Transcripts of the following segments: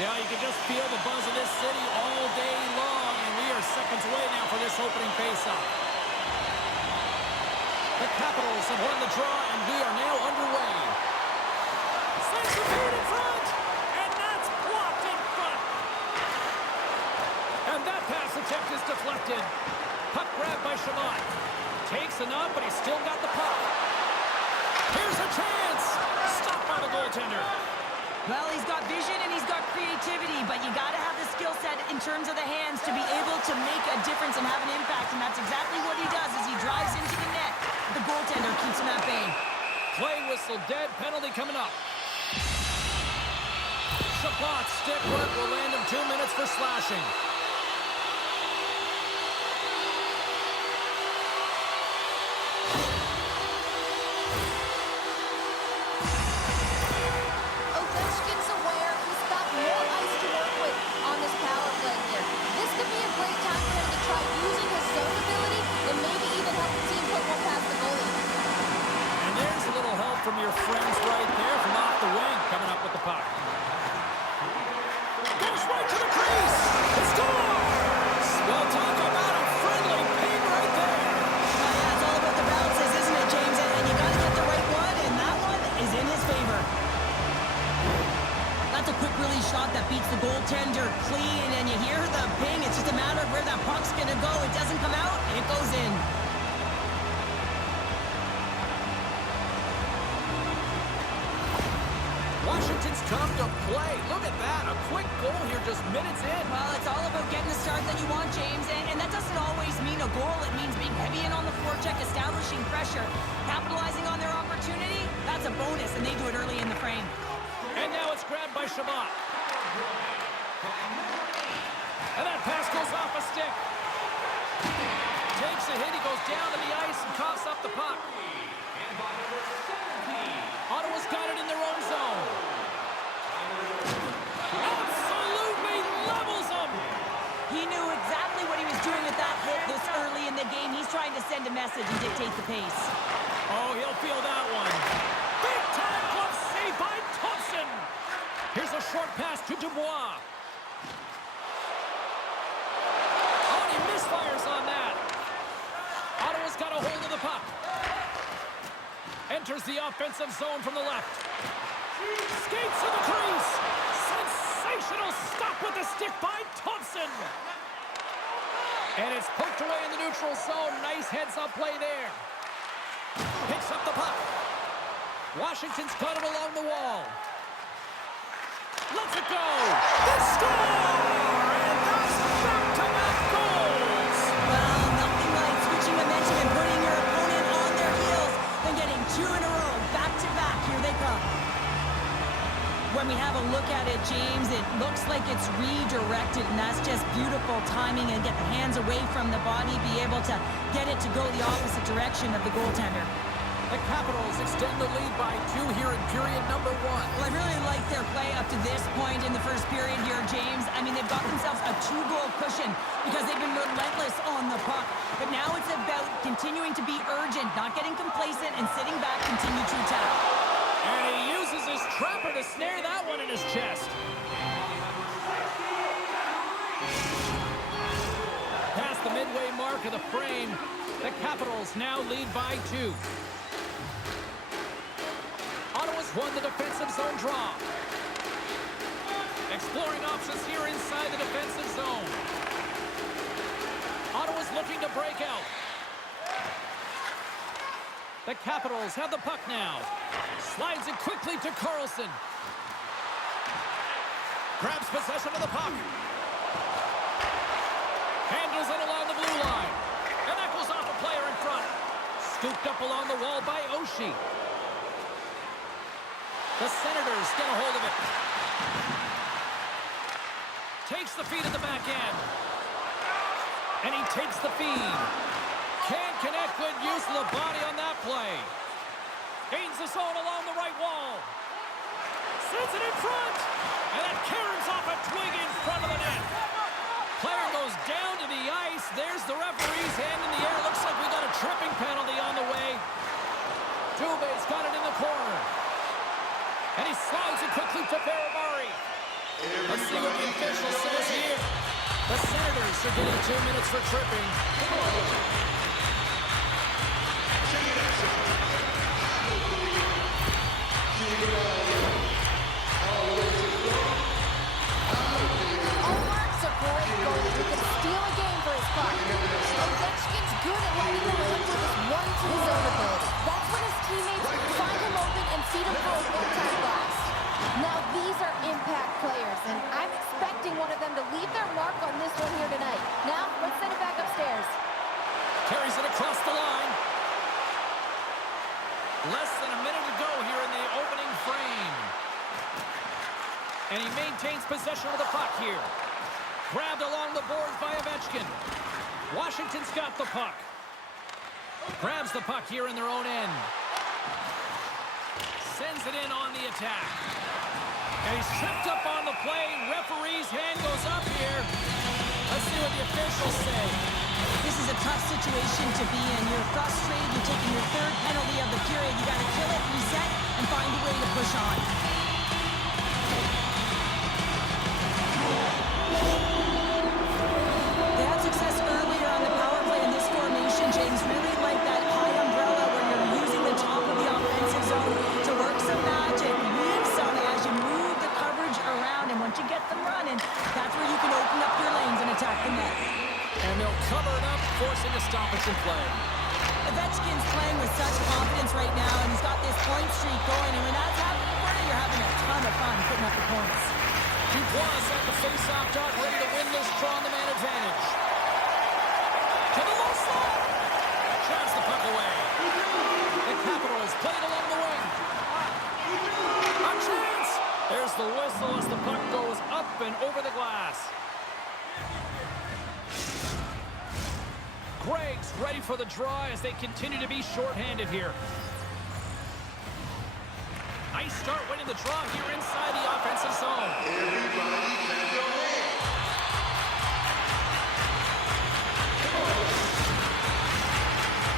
Yeah, you can just feel the buzz of this city all day long, and we are seconds away now for this opening faceoff. The Capitals have won the draw, and we are now underway. Sends the feed in front, and that's blocked in front. And that pass attempt is deflected. Puck grabbed by Shabbat. Takes enough, but he's still got the puck. Here's a chance. Stopped by the goaltender. Well, he's got vision and he's got creativity, but you got to have the skill set in terms of the hands to be able to make a difference and have an impact, and that's exactly what he does as he drives into the net. The goaltender keeps him at bay. Play whistle dead, penalty coming up. Shabbat's stick work will land him 2 minutes for slashing. From your friends right there from off the wing, coming up with the puck. Goes right to the crease. Scores! Well, talk about a friendly pain right there. Yeah, it's all about the bounces, isn't it, James? And you got to get the right one, and that one is in his favor. That's a quick release shot that beats the goaltender clean, and you hear the ping. It's just a matter of where that puck's going to go. It doesn't come out, it goes in. Washington's come to play. Look at that. A quick goal here just minutes in. Well, it's all about getting the start that you want, James. And that doesn't always mean a goal. It means being heavy in on the forecheck, establishing pressure, capitalizing on their opportunity. That's a bonus, and they do it early in the frame. And now it's grabbed by Shabbat. And that pass goes off a stick. Takes a hit. He goes down to the ice and coughs up the puck. Ottawa's got it in their own zone. Absolutely levels them. He knew exactly what he was doing with that hit this early in the game. He's trying to send a message and dictate the pace. Oh, he'll feel that one. Big time glove save by Thompson. Here's a short pass to Dubois. Oh, he misfires on that. Ottawa's got a hold of the puck. Enters the offensive zone from the left. Skates to the crease. Sensational stop with the stick by Thompson. And it's poked away in the neutral zone. Nice heads-up play there. Picks up the puck. Washington's got it along the wall. Lets it go. The score! And that's back-to-back goals. Well, nothing like switching momentum and putting your opponent on their heels and getting two in a row, back-to-back. Here they come. When we have a look at it, James, it looks like it's redirected, and that's just beautiful timing and get the hands away from the body, be able to get it to go the opposite direction of the goaltender. The Capitals extend the lead by 2 here in period number 1. Well, I really like their play up to this point in the first period here, James. I mean, they've got themselves a 2-goal cushion because they've been relentless on the puck. But now it's about continuing to be urgent, not getting complacent, and sitting back, continue to attack. And he uses his trapper to snare that one in his chest. Past the midway mark of the frame, the Capitals now lead by 2. Ottawa's won the defensive zone draw. Exploring options here inside the defensive zone. Ottawa's looking to break out. The Capitals have the puck now. Slides it quickly to Carlson. Grabs possession of the puck. Handles it along the blue line. And that goes off a player in front. Scooped up along the wall by Oshie. The Senators get a hold of it. Takes the feed at the back end. And he takes the feed. Can't connect. Good use of the body on that play. Gains the zone along the right wall. Sends it in front. And that caroms off a twig in front of the net. Player goes down to the ice. There's the referee's hand in the air. Looks like we got a tripping penalty on the way. Dubé's got it in the corner. And he slides it quickly to Ferrari. Let's see what the official says here. The Senators are getting 2 minutes for tripping. Omar's a great goalie who can steal a game for his puck. Ovechkin's good at lighting the way with his one-to-zone ability. That's when his teammates find him open and feed him for a one-time blast. Now these are impact players, and I'm expecting one of them to leave their mark on this one here tonight. Now, let's send it back upstairs. Carries it across the line. Less than a minute to go here in the opening frame. And he maintains possession of the puck here. Grabbed along the boards by Ovechkin. Washington's got the puck. Grabs the puck here in their own end. Sends it in on the attack. And he's tripped up on the play. Referee's hand goes up here. Let's see what the officials say. This is a tough situation to be in. You're frustrated. You're taking your third penalty of the period. You got to kill it, reset, and find a way to push on. They had success earlier on the power play in this formation, James. Really like that high umbrella where you're using the top of the offensive zone to work some magic. Weave some as you move the coverage around. And once you get them running, that's where you can open up your lanes and attack the net. And they'll cover it up, forcing a stoppage in play. Ovechkin's playing with such confidence right now, and he's got this point streak going. And when that's happening for you, you're having a ton of fun putting up the points. Dubois at the face-off dot, ready to win this draw on the man advantage. To the low slot. Drives the puck away. The Capitals play it along the wing. A chance. There's the whistle as the puck goes up and over the glass. Gregg's ready for the draw as they continue to be shorthanded here. Nice start winning the draw here inside the offensive zone.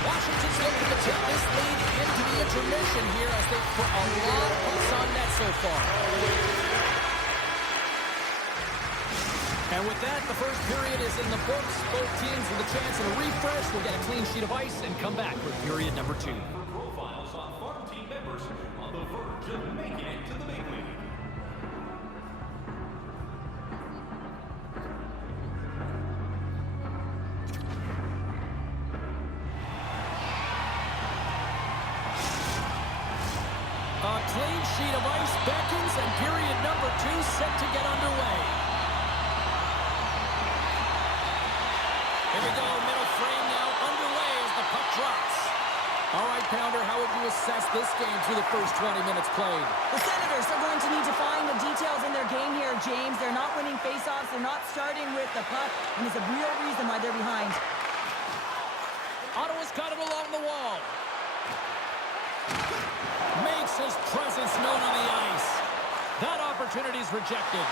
Washington's looking to take this lead into the intermission here as they put a lot of pucks on net so far. And with that, the first period is in the books. Both teams with a chance at a refresh will get a clean sheet of ice and come back with period number 2. Profiles on farm team members on the verge of making it to the big league. A clean sheet of ice beckons, and period number 2 set to get underway. Here we go, middle frame now underway as the puck drops. All right, Pounder, how would you assess this game through the first 20 minutes played? The Senators are going to need to find the details in their game here, James. They're not winning faceoffs. They're not starting with the puck, and there's a real reason why they're behind. Ottawa's got it along the wall. Makes his presence known on the ice. That opportunity is rejected.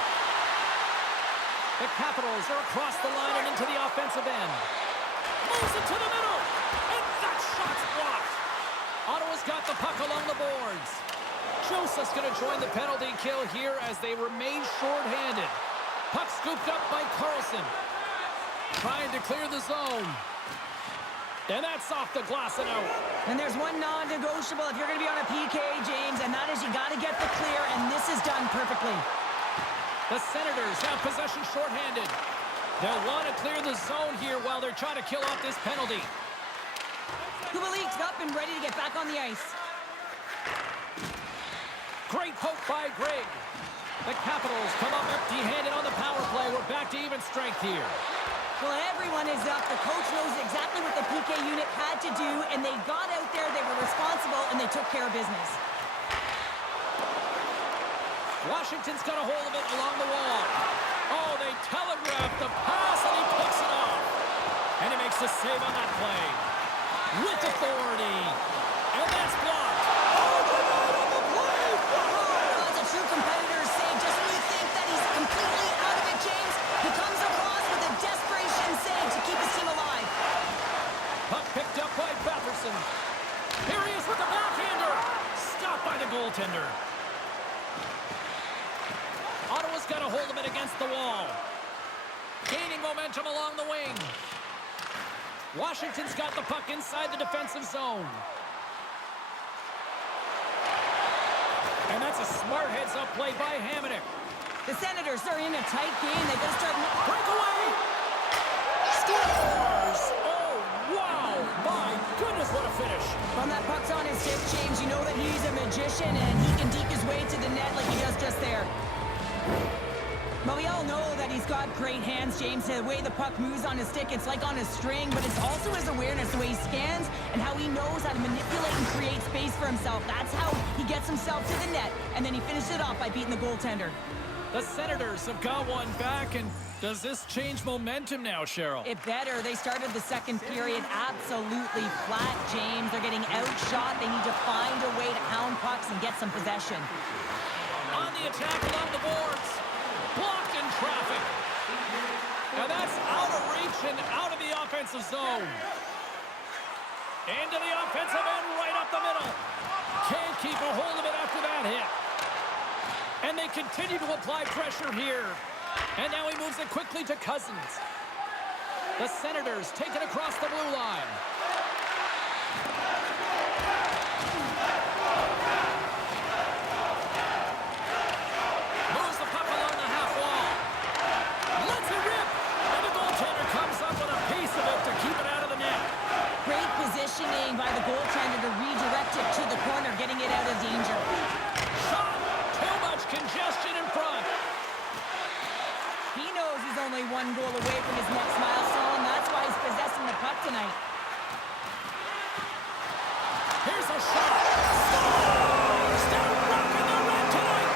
The Capitals are across the line and into the offensive end. Moves it to the middle. And that shot's blocked. Ottawa's got the puck along the boards. Joseph's going to join the penalty kill here as they remain short-handed. Puck scooped up by Carlson. Trying to clear the zone. And that's off the glass and out. And there's one non-negotiable if you're going to be on a PK, James, and that is you got to get the clear, and this is done perfectly. The Senators have possession shorthanded. They'll want to clear the zone here while they're trying to kill off this penalty. Kubalik's up and ready to get back on the ice. Great poke by Gregg. The Capitals come up empty-handed on the power play. We're back to even strength here. Well, everyone is up. The coach knows exactly what the PK unit had to do, and they got out there, they were responsible, and they took care of business. Washington's got a hold of it along the wall. Oh, they telegraphed the pass, and he picks it off. And he makes the save on that play. With authority. And that's blocked. Oh, denied on the play. Oh, it's a true competitor's save. Just when you think that he's completely out of it, James, he comes across with a desperation save to keep his team alive. Puck picked up by Batherson. Here he is with the backhander. Stopped by the goaltender. Ottawa's Ottawa's got a hold of it against the wall. Gaining momentum along the wing. Washington's got the puck inside the defensive zone. And that's a smart heads-up play by Hamonic. The Senators are in a tight game. They got to start... Breakaway! Scores! Oh, wow! My goodness, what a finish. When that puck's on his stick, James, you know that he's a magician and he can deke his way to the net like he does just there. But we all know that he's got great hands, James. The way the puck moves on his stick, it's like on a string, but it's also his awareness, the way he scans and how he knows how to manipulate and create space for himself. That's how he gets himself to the net, and then he finishes it off by beating the goaltender. The Senators have got one back, and does this change momentum now, Cheryl? It better. They started the second period absolutely flat, James. They're getting outshot. They need to find a way to hound pucks and get some possession. On the attack along the boards. Blocked in traffic. And that's out of reach and out of the offensive zone. Into the offensive end, right up the middle. Can't keep a hold of it after that hit. And they continue to apply pressure here. And now he moves it quickly to Cousins. The Senators take it across the blue line. Moves the puck along the half wall. Lets it rip. And the goaltender comes up with a piece of it to keep it out of the net. Great positioning by the goaltender to redirect it to the corner, getting it out of danger. Shot. Too much congestion in front. He knows he's only one goal away from his next milestone. That's why he's possessing the puck tonight. Here's a shot. Scores! They're rocking the red tonight.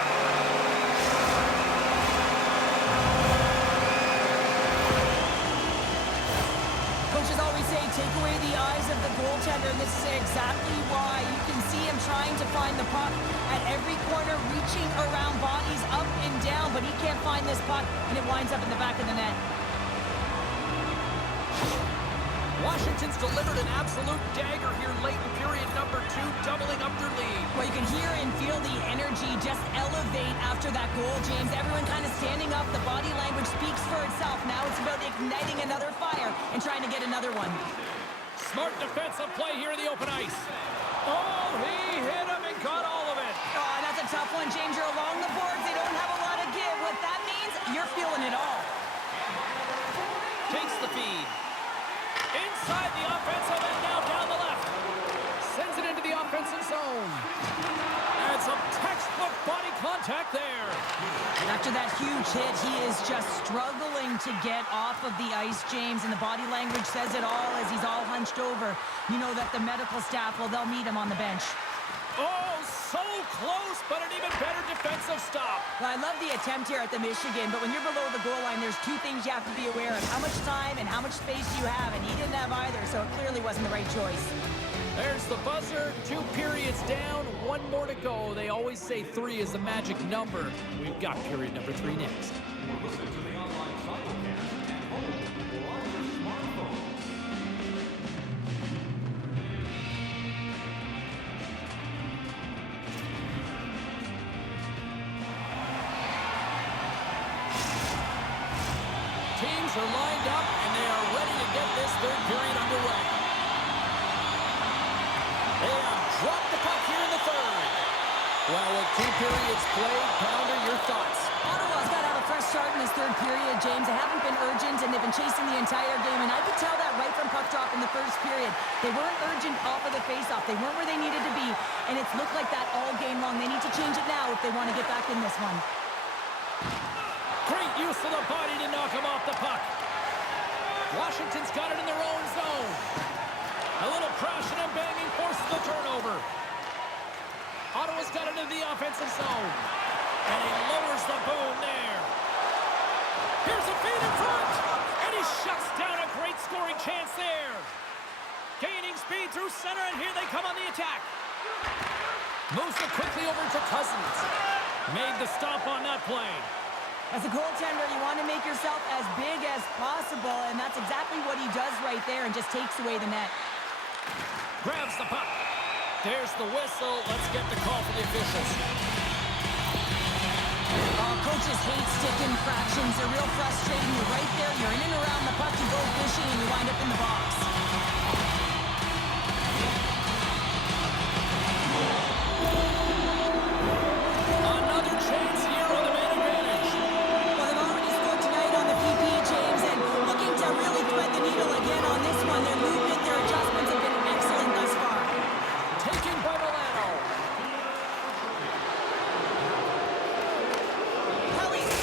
Coaches always say, take away the eyes of the goaltender, and this is exactly why. You can see him trying to find the puck at every corner, reaching around bodies up and down, but he can't find this puck, and it winds up in the back of the net. Washington's delivered an absolute dagger here late in period number 2, doubling up their lead. Well, you can hear and feel the energy just elevate after that goal, James. Everyone kind of standing up. The body language speaks for itself. Now it's about igniting another fire and trying to get another one. Smart defensive play here in the open ice. Oh, he hit him and got all of it. Oh, that's a tough one, James. You're along the boards. They don't have a lot of give. What that means, you're feeling it all. Takes the feed. Inside the offensive and now down the left. Sends it into the offensive zone. And some textbook body contact there. After that huge hit, he is just struggling to get off of the ice, James, and the body language says it all as he's all hunched over. You know that the medical staff, well, they'll meet him on the bench. Oh, so close, but an even better defensive stop. Well, I love the attempt here at the Michigan, but when you're below the goal line, there's two things you have to be aware of. How much time and how much space you have, and he didn't have either, so it clearly wasn't the right choice. There's the buzzer. 2 periods down, 1 more to go. They always say 3 is the magic number. We've got period number 3 next. Listen to the online simulcast at home or on your smartphone. Teams are lined up, and they are ready to get this third period underway. They have dropped the puck here in the third. Well, with 2 periods played, Pounder, your thoughts? Ottawa's got to have a fresh start in this third period, James. They haven't been urgent, and they've been chasing the entire game, and I could tell that right from puck drop in the first period. They weren't urgent off of the faceoff. They weren't where they needed to be, and it's looked like that all game long. They need to change it now if they want to get back in this one. Great use of the body to knock him off the puck. Washington's got it in their own zone. A little crashing and banging forces the turnover. Ottawa's got it into the offensive zone. And he lowers the boom there. Here's a feed in front. And he shuts down a great scoring chance there. Gaining speed through center, and here they come on the attack. Moves it quickly over to Cousins. Made the stop on that play. As a goaltender, you want to make yourself as big as possible, and that's exactly what he does right there and just takes away the net. Grabs the puck. There's the whistle. Let's get the call for the officials. Oh, Coaches hate stick infractions. They're real frustrating. You're right there. You're in and around the puck. You go fishing and you wind up in the box. Another chance here on the man advantage. Well, they've already scored tonight on the PP, James, and looking to really thread the needle again on this one. Their movement, their adjustments have been excellent thus far. Taken by Milano.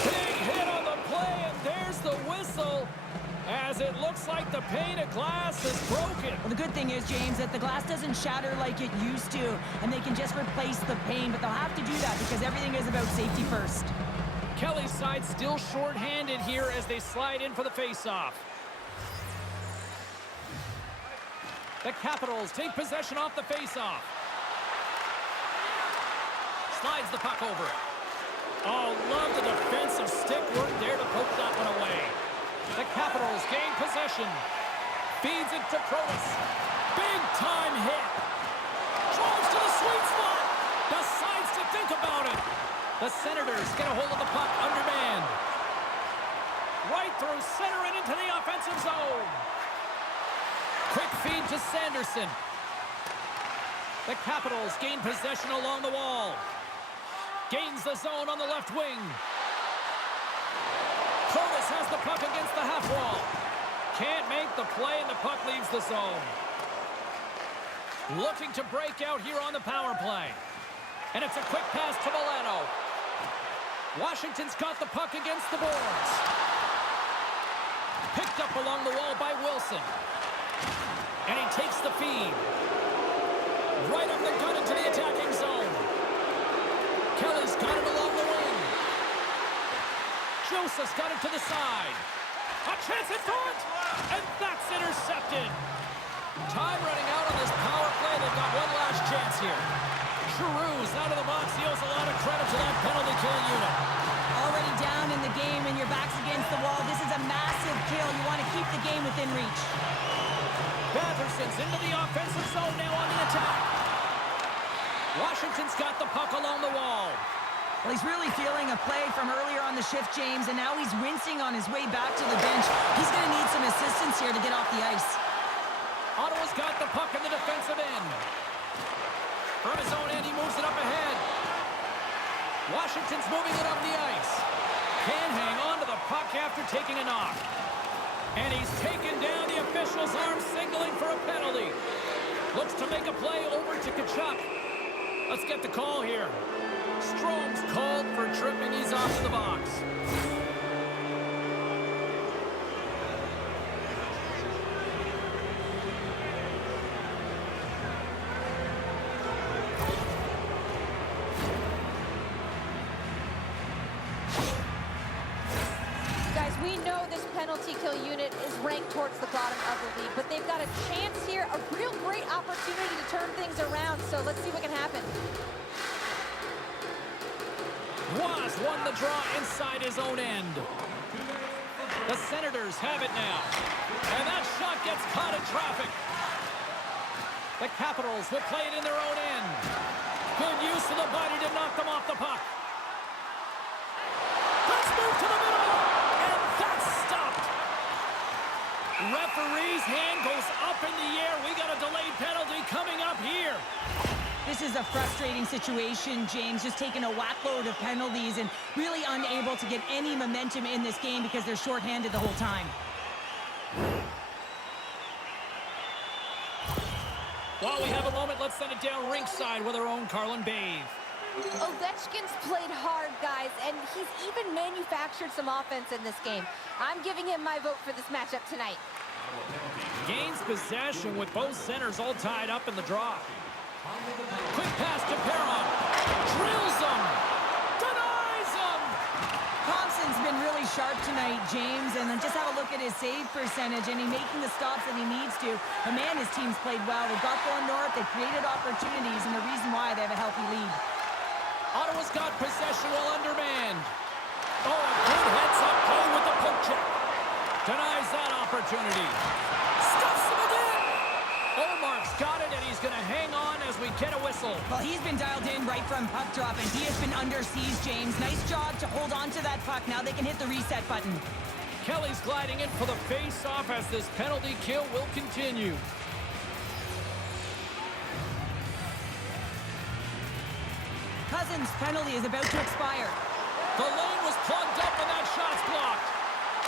Big hit on the play, and there's the whistle. As it looks like the pane of glass is broken. Well, the good thing is, James, that the glass doesn't shatter like it used to, and they can just replace the pane, but they'll have to do that because everything is about safety first. Kelly's side still short-handed here as they slide in for the face-off. The Capitals take possession off the face-off. Slides the puck over. Oh, love the defensive stick work there to poke that one away. The Capitals gain possession. Feeds it to Protas. Big-time hit. Drives to the sweet spot. Decides to think about it. The Senators get a hold of the puck undermanned. Right through center and into the offensive zone. Quick feed to Sanderson. The Capitals gain possession along the wall. Gains the zone on the left wing. Protas has the puck against the half wall. Can't make the play, and the puck leaves the zone. Looking to break out here on the power play. And it's a quick pass to Milano. Washington's got the puck against the boards. Picked up along the wall by Wilson. And he takes the feed. Right up the gut into the attacking zone. Kelly's got it along the wing. Joseph's got it to the side. A chance in front! And that's intercepted. Time running out on this power play. They've got one last chance here. Giroux's out of the box. He owes a lot of credit to that penalty kill unit. Already down in the game and your back's against the wall. This is a massive kill. You want to keep the game within reach. Batherson's into the offensive zone now on the attack. Washington's got the puck along the wall. Well, he's really feeling a play from earlier on the shift, James, and now he's wincing on his way back to the bench. He's going to need some assistance here to get off the ice. Ottawa's got the puck in the defensive end. From his own end, he moves it up ahead. Washington's moving it up the ice. Can hang on to the puck after taking a knock. And he's taken down. The official's arm signaling for a penalty. Looks to make a play over to Tkachuk. Let's get the call here. Strome's called for tripping. He's off to the box. Guys, we know this penalty kill unit is ranked towards the bottom of the league, but they've got a chance here, a real great opportunity to turn things around, so let's see what can happen. Was won the draw inside his own end. The Senators have it now. And that shot gets caught in traffic. The Capitals will play it in their own end. Good use of the body to knock them off the puck. Let's move to the middle. And that's stopped. Referee's hand goes up in the air. We got a delayed penalty coming up here. This is a frustrating situation, James, just taking a whackload of penalties and really unable to get any momentum in this game because they're shorthanded the whole time. While we have a moment, let's send it down ringside with our own Carlin Bave. Ovechkin's played hard, guys, and he's even manufactured some offense in this game. I'm giving him my vote for this matchup tonight. Gains possession with both centers all tied up in the draw. Quick pass to Perron. Drills him. Denies him. Thompson's been really sharp tonight, James, and then just have a look at his save percentage, and he's making the stops that he needs to. The man, his team's played well. They've got going north. They've created opportunities, and the reason why they have a healthy lead. Ottawa's got possession while undermanned. Oh, a good heads-up play with the poke check. Denies that opportunity. Stuffs him again. Omar's got it, and he's going to hang on as we get a whistle. Well, he's been dialed in right from puck drop, and he has been under siege, James. Nice job to hold on to that puck. Now they can hit the reset button. Kelly's gliding in for the face-off as this penalty kill will continue. Cousins' penalty is about to expire. The lane was plugged up and that shot's blocked.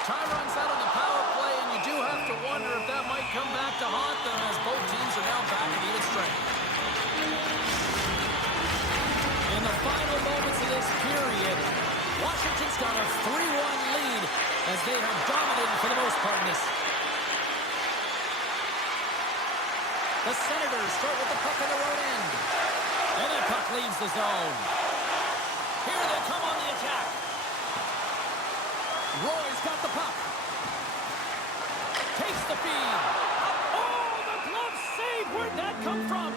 Time runs out on the power play, and you do have to wonder if that might come back to haunt them as both teams are now back at even strength. In the final moments of this period, Washington's got a 3-1 lead as they have dominated for the most part in this. The Senators start with the puck on their own end. And that puck leaves the zone. Here they come on the attack. Roy's got the puck. Takes the feed. Oh, the glove save. Where'd that come from?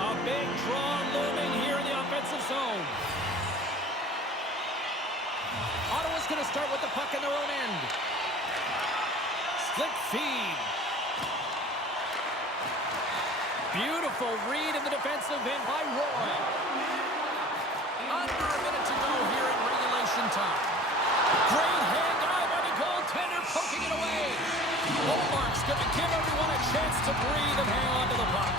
A big draw looming here in the offensive zone. Ottawa's going to start with the puck in their own end. Slick feed. Beautiful read in the defensive end by Roy. Under a minute to go here in regulation time. Great hand eye by the goaltender, poking it away. Omar's going to give everyone a chance to breathe and hang on to the puck.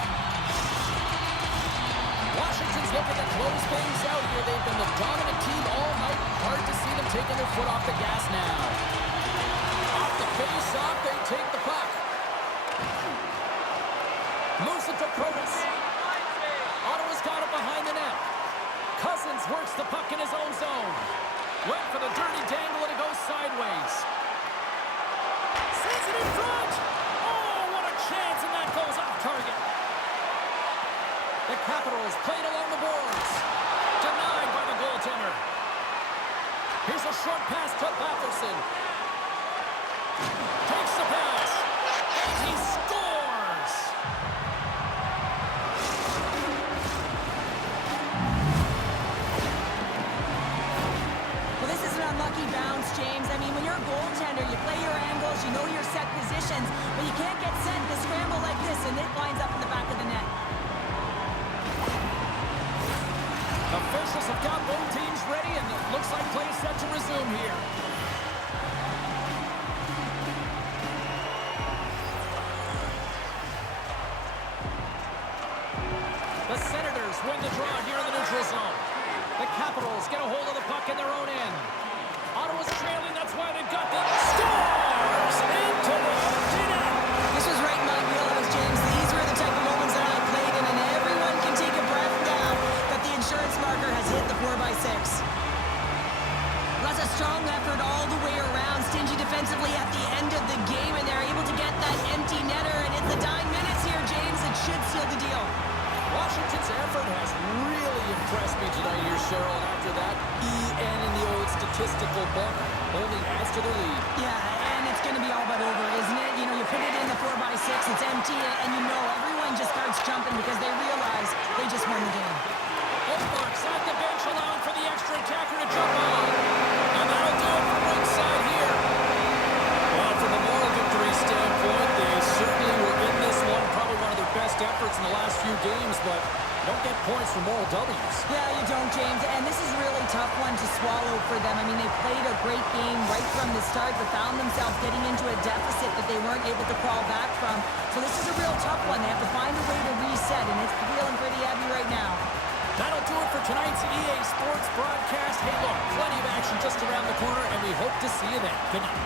Washington's looking to close things out here. They've been the dominant team all night. Hard to see them taking their foot off the gas now. Off the face-off, they take the puck. Moves it to Protas. Ottawa's got it behind the net. Cousins works the puck in his own zone. Went for the dirty dangle and it goes sideways. Sends it in front. Oh, what a chance, and that goes off target. The Capitals played along the boards. Denied by the goaltender. Here's a short pass to Batherson. Takes the pass. And he scores. Well, this is an unlucky bounce, James. I mean, when you're a goaltender, you play your angles, you know your set positions, but you can't get sent to scramble like this, and it lines up in the back of the net. Officials have got both teams ready, and it looks like play is set to resume here. The Senators win the draw here in the neutral zone. The Capitals get a hold of the puck in their own end. Ottawa's trailing, that's why they've got the scores into the empty net. This was right in my wheelhouse, James. These were the type of moments that I played in, and everyone can take a breath now that the insurance marker has hit the 4x6. That's a strong effort all the way around. Stingy defensively at the end of the game, and they're able to get that empty netter, and it's the dying minutes here, James. It should seal the deal. Washington's effort has really impressed me tonight here, Cheryl, and after that, EN in the old statistical book only adds to their lead. Yeah, and it's going to be all but over, isn't it? You know, you put it in the 4x6, it's empty, and you know everyone just starts jumping because they realize they just won the game. Omar's at the bench, allowing for the extra attacker to jump on. And that'll do it from ringside here. Well, from a moral victory standpoint, they certainly were in this one. Probably one of their best efforts in the last few games, but don't get points for moral W's. Yeah, you don't, James, and this is a really tough one to swallow for them. I mean, they played a great game right from the start, but found themselves getting into a deficit that they weren't able to crawl back from. So this is a real tough one. They have to find a way to reset, and it's feeling pretty heavy right now. That'll do it for tonight's EA Sports broadcast. Hey, look, plenty of action just around the corner, and we hope to see you then. Good night.